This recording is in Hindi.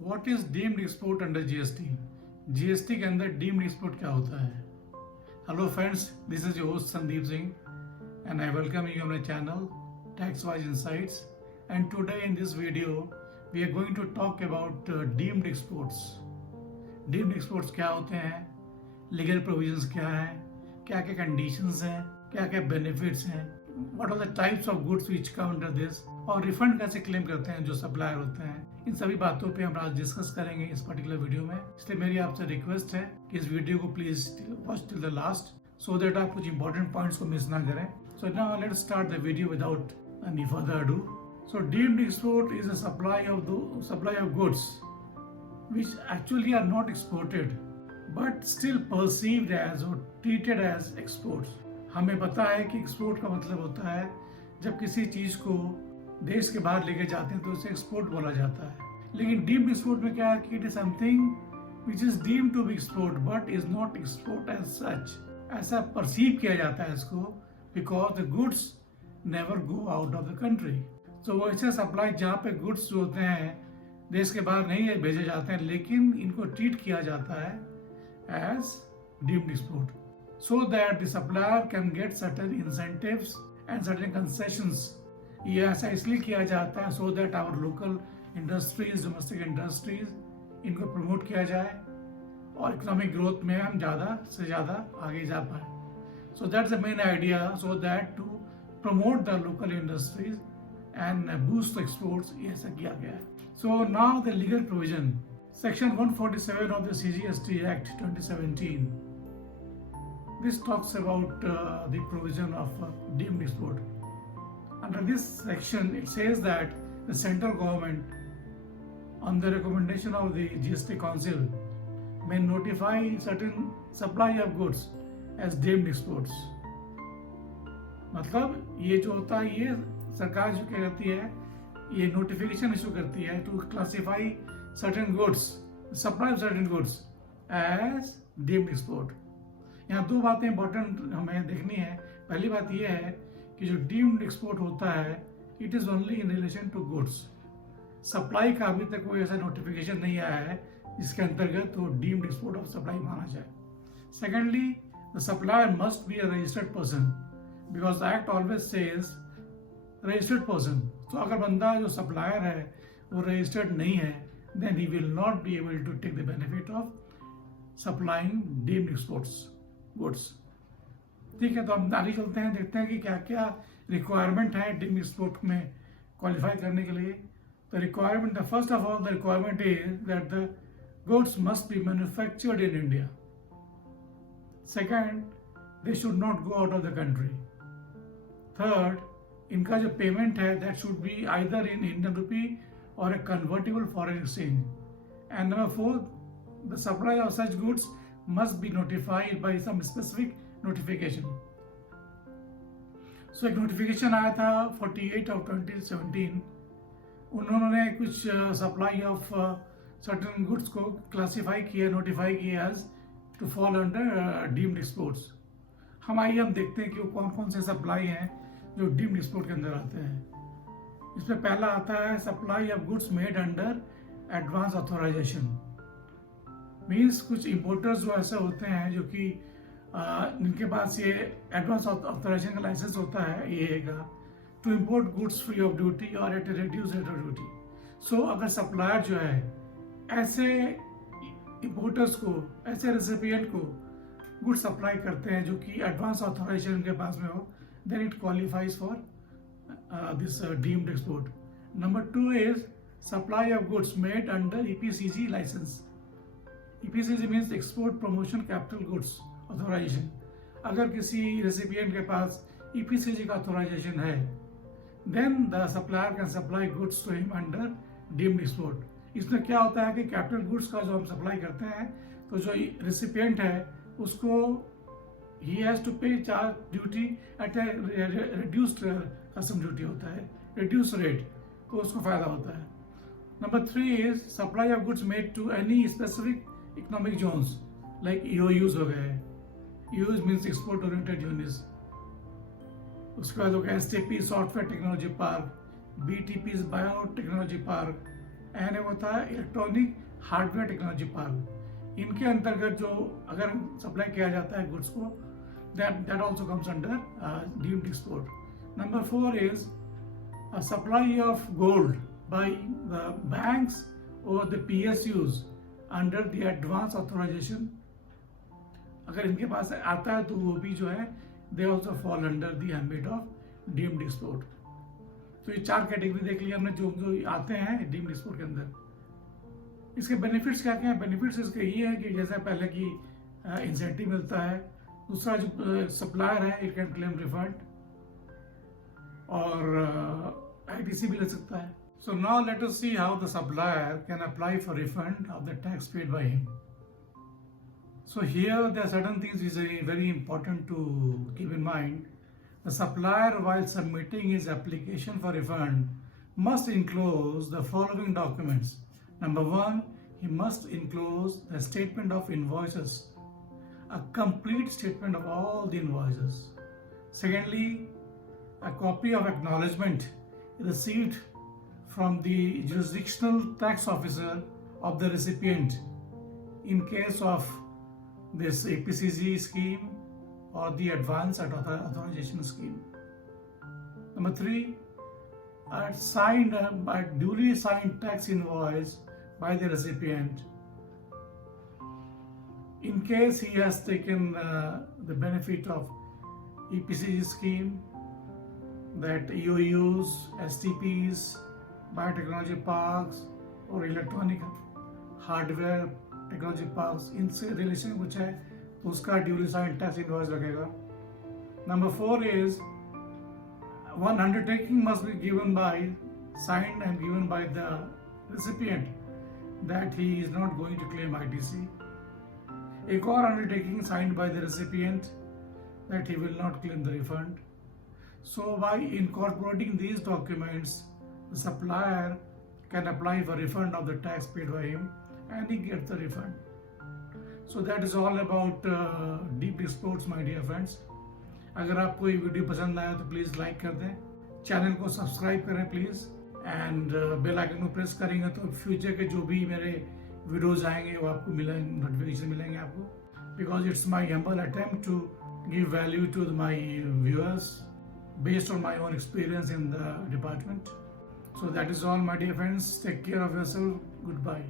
What is deemed export under GST? GST के अंदर डीम्ड एक्सपोर्ट क्या होता है? Hello friends, this is your host Sandeep Singh and I welcome you on my channel Tax-Wise Insights. And today in this video we are going to talk about deemed exports. Deemed exports क्या होते हैं, लीगल प्रोविजंस क्या है, क्या क्या कंडीशंस हैं, क्या क्या बेनिफिट्स हैं, what are the types of goods which come under this, और रिफंड कैसे क्लेम करते हैं जो सप्लायर होते हैं। इन सभी बातों पे हम आज डिस्कस करेंगे इस पर्टिकुलर वीडियो में। इसलिए मेरी आपसे रिक्वेस्ट है कि इस वीडियो को please watch till the last so that आप कुछ important points को मिस ना करें। So now let's start the video without any further ado. So deemed export is a supply of goods which actually are not exported but still perceived as or treated as exports. हमें पता है कि एक्सपोर्ट का मतलब होता है जब किसी चीज को देश के बाहर लेके जाते हैं तो उसे एक्सपोर्ट बोला जाता है। लेकिन डीम्ड एक्सपोर्ट में क्या है कि it is something which is deemed to be export but is not export as such. ऐसा परसीव किया जाता है इसको because the goods never go out of the country. तो वो ऐसे सप्लाई जहाँ पे गुड्स जो होते हैं देश के बाहर नहीं भेजे जाते हैं, लेकिन इनको ट्रीट किया जाता है as deemed export so that the supplier can get certain incentives and certain concessions. ये ऐसा इसलिए किया जाता है so that our local industries, domestic industries, इनको प्रमोट किया जाए और इकोनॉमिक ग्रोथ में हम ज़्यादा से ज़्यादा आगे जा पाए। So that's the main idea, so that to promote the local industries and boost exports, ये ऐसा किया गया है। So now the legal provision, section 147 of the CGST act 2017, this talks about the provision of deemed export. Under this section it says that the central government on the recommendation of the GST Council may notify certain supply of goods as deemed exports. मतलब ये जो होता है, ये सरकार जो क्या करती है, ये नोटिफिकेशन इशू करती है to classify certain goods, supply of certain goods as deemed export. यहाँ दो बातें इंपॉर्टेंट हमें देखनी है। पहली बात ये है कि जो डीम्ड एक्सपोर्ट होता है it is only in relation to goods. Supply का अभी तक कोई ऐसा नोटिफिकेशन नहीं आया है जिसके अंतर्गत वो डीम्ड एक्सपोर्ट ऑफ सप्लाई माना जाए। Secondly, the supplier must be a registered person because the act always says registered person. तो अगर बंदा जो सप्लायर है वो रजिस्टर्ड नहीं है then he will not be able to take the benefit of supplying deemed exports goods. ठीक है, तो हम आगे चलते हैं, देखते हैं कि क्या क्या रिक्वायरमेंट है डीम्ड एक्सपोर्ट में क्वालिफाई करने के लिए। The requirement, the first of all, the requirement is that the goods must be manufactured in India. Second, they should not go out of the country. Third, इनका जो पेमेंट है that should be either in Indian rupee or a convertible foreign exchange. And number four, the supply of such goods must be notified by some specific notification. So एक notification आया था 48 of 2017। उन्होंने कुछ सप्लाई ऑफ सर्टेन गुड्स को क्लासिफाई किया, नोटिफाई किया as to fall under deemed exports. हम देखते हैं कि वो कौन कौन से सप्लाई हैं जो डीम्ड एक्सपोर्ट के अंदर आते हैं। इसमें पहला आता है supply of goods made under advance authorization. Means कुछ इम्पोर्टर्स जो ऐसे होते हैं जो कि जिनके पास ये एडवांस ऑथोराइजेशन का लाइसेंस होता है ये का to import goods free of duty or at a reduced rate of duty. So अगर सप्लायर जो है ऐसे इम्पोर्टर्स को, ऐसे रेसिपिएंट को गुड सप्लाई करते हैं जो कि एडवांस ऑथोराइजेशन के पास में हो, then it qualifies for this deemed export. Number two is supply of goods made under EPCG licence. EPCG means export promotion capital goods authorization. अगर किसी रेसिपिएंट के पास EPCG का ऑथोराइजेशन है then the supplier can supply goods to him under deemed export. इसमें क्या होता है कि कैपिटल गुड्स का जो हम सप्लाई करते हैं तो जो रेसिपिएंट है उसको he has to pay charge duty at a reduced custom duty होता है, रिड्यूस रेट, तो उसको फायदा होता है। Number three is supply of goods made to any specific economic zones like EOUs हो गए। EOUs means export oriented units. उसके बाद हो गया STP software technology park, BTP bio technology park, and एक होता है इलेक्ट्रॉनिक हार्डवेयर टेक्नोलॉजी पार्क। इनके अंतर्गत जो अगर सप्लाई किया जाता है गुड्स को, that also comes under deemed export. Number 4 is a supply of gold by the banks or the PSUs under the advance authorization. अगर इनके पास आता है तो वो भी जो है they also fall under the ambit of deemed export. तो ये 4 कैटेगरी देख लिया हमने जो जो आते हैं डीम्ड एक्सपोर्ट के अंदर। इसके बेनिफिट्स क्या क्या हैं? बेनिफिट्स इसके ये हैं कि जैसे पहले की इंसेंटिव मिलता है, दूसरा जो सप्लायर है इट कैन क्लेम रिफंड, और आईटीसी भी ले सकता है। So now let us see how the supplier can apply for refund of the tax paid by him. So here there are certain things is very important to keep in mind. The supplier, while submitting his application for refund, must enclose the following documents. Number 1, he must enclose the statement of invoices, a complete statement of all the invoices. Secondly, a copy of acknowledgement received from the jurisdictional tax officer of the recipient in case of this APCG scheme or the advance authorization scheme. Number 3, a duly signed tax invoice by the recipient in case he has taken the benefit of EPCG scheme, that EOUs, STPs, biotechnology parks और electronic hardware technology parks, इनसे रिलेशन कुछ है तो उसका ड्यूली साइन टैक्स इनवॉइस लगेगा। Number 4 is one undertaking must be given by signed and given by the recipient that he is not going to claim ITC. एक और undertaking signed by the recipient that he will not claim the refund. So by incorporating these documents, the supplier can apply for refund of the tax paid by him and he gets the refund. So that is all about deep exports, my dear friends. अगर आपको ये वीडियो पसंद आया तो प्लीज़ लाइक कर दें, चैनल को सब्सक्राइब करें प्लीज़, एंड बेल आइकन को प्रेस करेंगे तो फ्यूचर के जो भी मेरे वीडियोज़ आएंगे वो आपको मिलेंगे, नोटिफिकेशन मिलेंगे आपको, because it's my humble attempt to give value to my viewers based on my own experience in the department. So that is all, my dear friends. Take care of yourself. Goodbye.